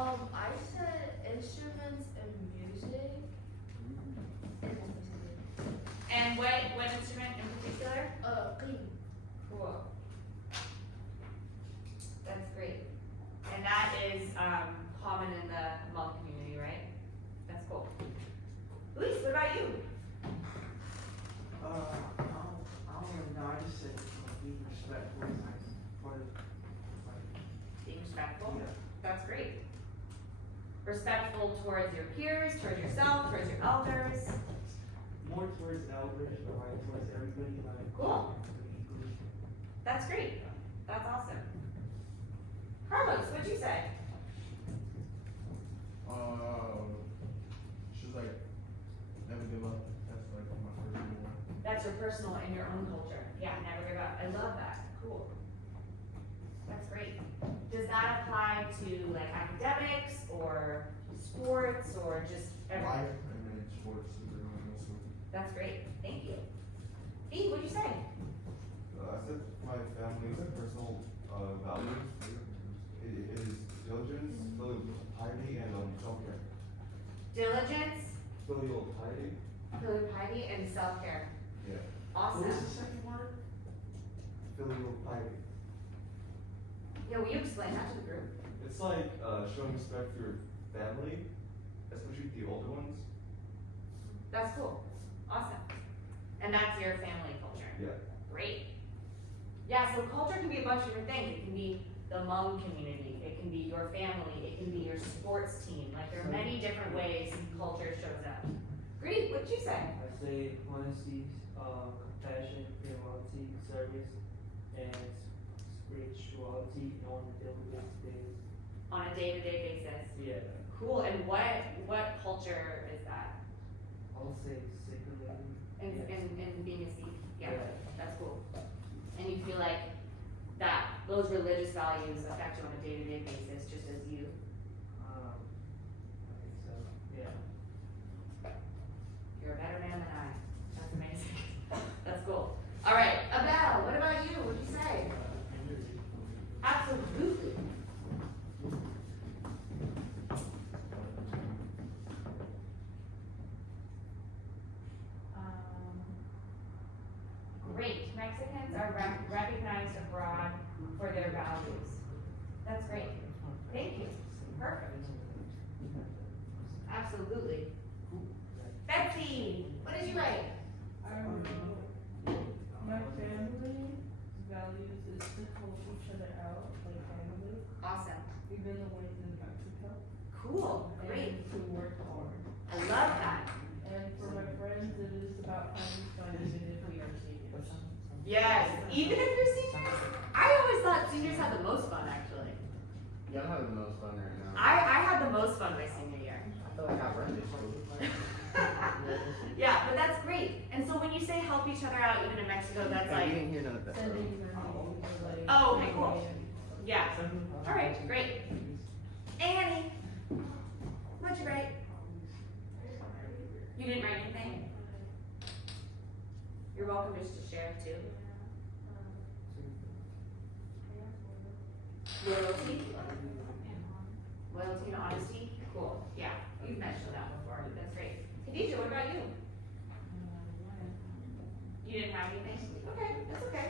I said instruments and music. And what instrument in particular? Clean. Cool. That's great. And that is common in the Hmong community, right? That's cool. Luis, what about you? I don't really know. I just said being respectful for Being respectful. yeah. That's great. Respectful towards your peers, towards yourself, towards your elders. More towards elders, but like towards everybody, like Cool. equally. That's great. That's awesome. Carlos, what'd you say? She's like, never give up. That's like my personal one. That's your personal in your own culture. Yeah, never give up. I love that. Cool. That's great. Does that apply to like academics or sports or just everything? Life and then sports is everyone else. That's great. Thank you. Eve, what'd you say? I said my family's personal values. It is diligence, filial piety, and self-care. Diligence, Filial piety? filial piety, and self-care. Yeah. Awesome. What was the second word? Filial piety. Yeah, will you explain that to the group? It's like showing respect for your family, especially the older ones. That's cool. Awesome. And that's your family culture. Yeah. Great. Yeah, so culture can be a bunch of different things. It can be the Hmong community, it can be your family, it can be your sports team. Like there are many different ways culture shows up. Great, what'd you say? I say honesty, compassion, humility, service, and spirituality on a daily basis. On a day-to-day basis. Yeah, Cool, and what culture is that? I'll say secular. And being a Sikh? Yeah, Yeah. that's cool. And you feel like that those religious values affect you on a day-to-day basis just as you. I think so. Yeah. You're a better man than I. That's amazing. That's cool. All right, Abel, what about you? What'd you say? Absolutely. Great. Mexicans are recognized abroad for their values. That's great. Thank you. Perfect. Absolutely. Betsy, what did you write? My family values is to help each other out, like family, Awesome. even the ones in Mexico, Cool. Great. and to work hard. I love that. And for my friends, it is about having fun even if we are seniors. Yes. Even if you're seniors, I always thought seniors had the most fun. Actually, Yeah, I'm having the most fun right now. I had the most fun my senior year. I feel like I've run this school. Yeah, but that's great. And so when you say help each other out, even in Mexico, that's You like, didn't hear none of that. Sending money, like. Oh, okay, cool. yeah. All right, great. Annie, what'd you write? You didn't write anything? You're welcome just to share too. Loyalty? Loyalty and honesty? Cool, yeah, you've mentioned that before, that's great. Khadijah, what about you? You didn't have anything? Okay, that's okay.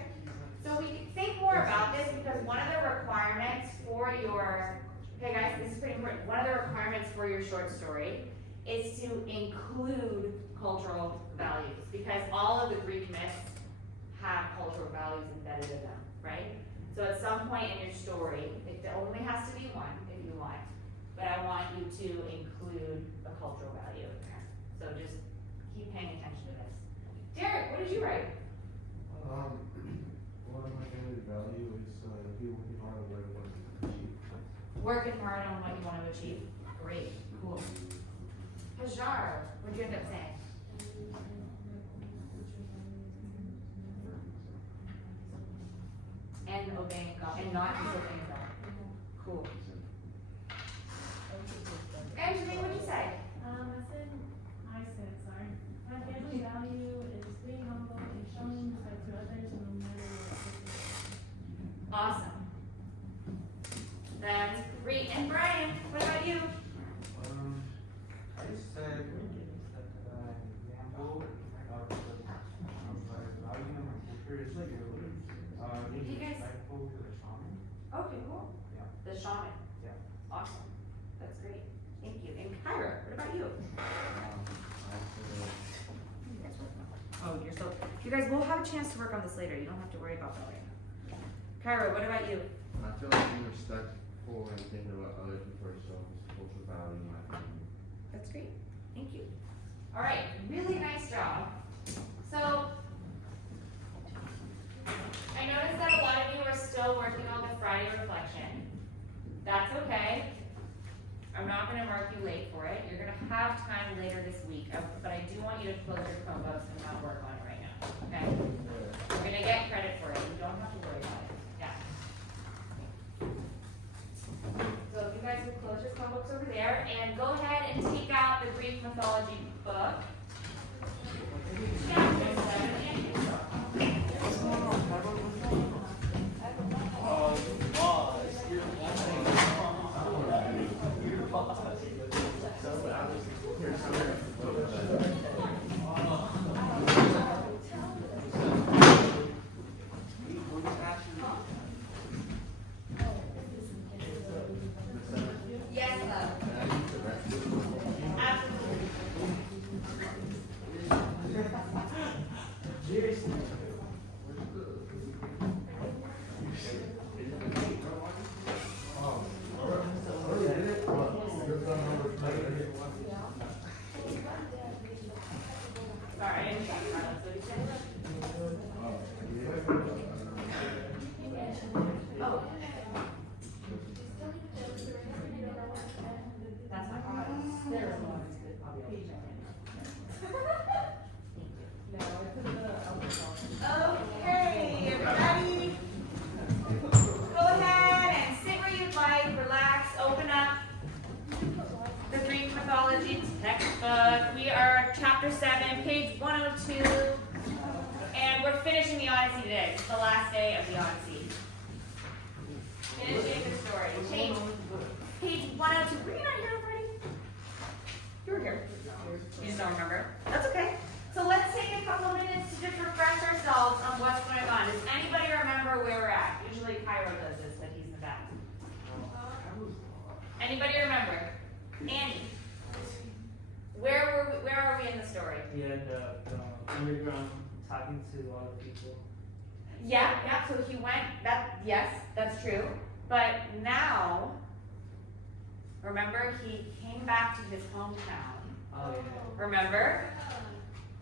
So we can think more about this because one of the requirements for your, okay guys, this is pretty important. One of the requirements for your short story is to include cultural values because all of the Greek myths have cultural values embedded in them, right? So at some point in your story, it only has to be one if you want, but I want you to include a cultural value in there. So just keep paying attention to this. Derek, what did you write? One of my family value is be working hard on what I want to achieve. Working hard on what you want to achieve. Great, cool. Hajar, what did you end up saying? And obeying God, and not disobeying God. Cool. Angela, what'd you say? Sorry. My family value is being humble and showing respect to others no matter what. Awesome. That's great. And Brian, what about the shaman? Yeah. Awesome, that's great, thank you. And Kyra, what about you? Oh, you're so, you guys will have a chance to work on this later, you don't have to worry about that right now. Kyra, what about you? I feel like being respectful and thinking about other people ourselves, cultural value, in my opinion. That's great, thank you. All right, really nice job. So, I noticed that a lot of you are still working on the Friday reflection. That's okay. I'm not gonna mark you late for it. You're gonna have time later this week, but I do want you to close your Chromebooks and not work on it right now, okay? You're gonna get credit for it, you don't have to worry about it, yeah. So if you guys would close your Chromebooks over there, and go ahead and take out the Greek mythology book. Chapter 7 and yes, love. Absolutely. Sorry, I didn't talk about it, so you said. Oh. That's my problem. There are lots of good population. No, I put the alcohol. Okay, everybody. Go ahead and sit where you'd like, relax, open up the Greek mythology textbook. We are chapter 7, page 102. And we're finishing the Odyssey today. It's the last day of the Odyssey. Finishing the story. Page 102. Were you not here already? You were here. You just don't remember. That's okay. So let's take a couple of minutes to just refresh ourselves on what's going on. Does anybody remember where we're at? Usually Cairo does this, but he's in the back. Anybody remember? Andy. Where are we in the story? Yeah, the underground talking to all the people. Yeah, so he went, yes, that's true. But now, remember, he came back to his hometown. Oh yeah. Remember?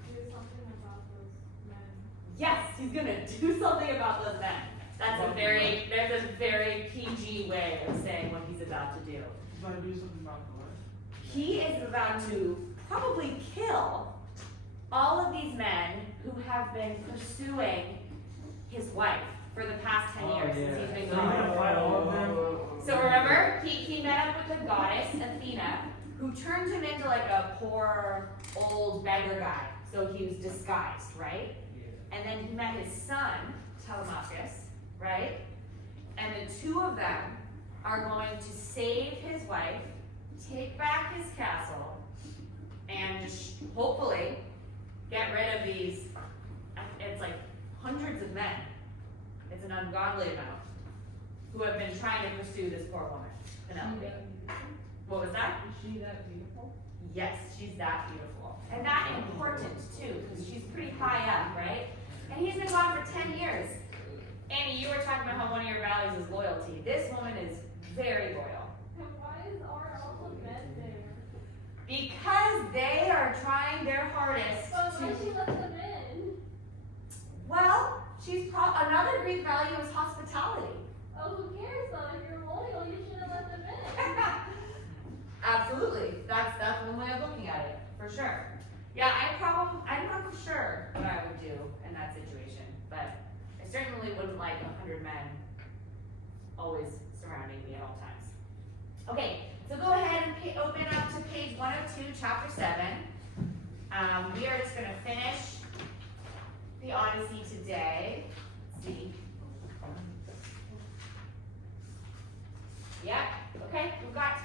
Do something about those men. Yes, he's gonna do something about those men. That's a very PG way of saying what he's about to do. He's gonna do something about the what? He is about to probably kill all of these men who have been pursuing his wife for the past 10 years since he's been So gone. you're gonna fight all of them? So remember, he met up with the goddess Athena, who turned him into like a poor old beggar guy. So he was disguised, right? Yeah. And then he met his son, Telemachus, right? And the two of them are going to save his wife, take back his castle, and hopefully get rid of these, it's like hundreds of men. It's an ungodly amount who have been trying to pursue this poor woman, Penelope. What was that? Is she that beautiful? Yes, she's that beautiful. And that important too, because she's pretty high up, right? And he's been gone for 10 years. Annie, you were talking about how one of your values is loyalty. This woman is very loyal. And why are all the men there? Because they are trying their hardest But why to, she let them in? well, another Greek value is hospitality. Oh, who cares though? If you're loyal, you should have let them in. Absolutely. That's one way of looking at it, for sure. Yeah, I'm not for sure what I would do in that situation, but I certainly wouldn't like 100 men always surrounding me at all times. Okay, so go ahead and open up to page 102, chapter 7. We are just going to finish the Odyssey today. Let's see. Yeah, okay, we've got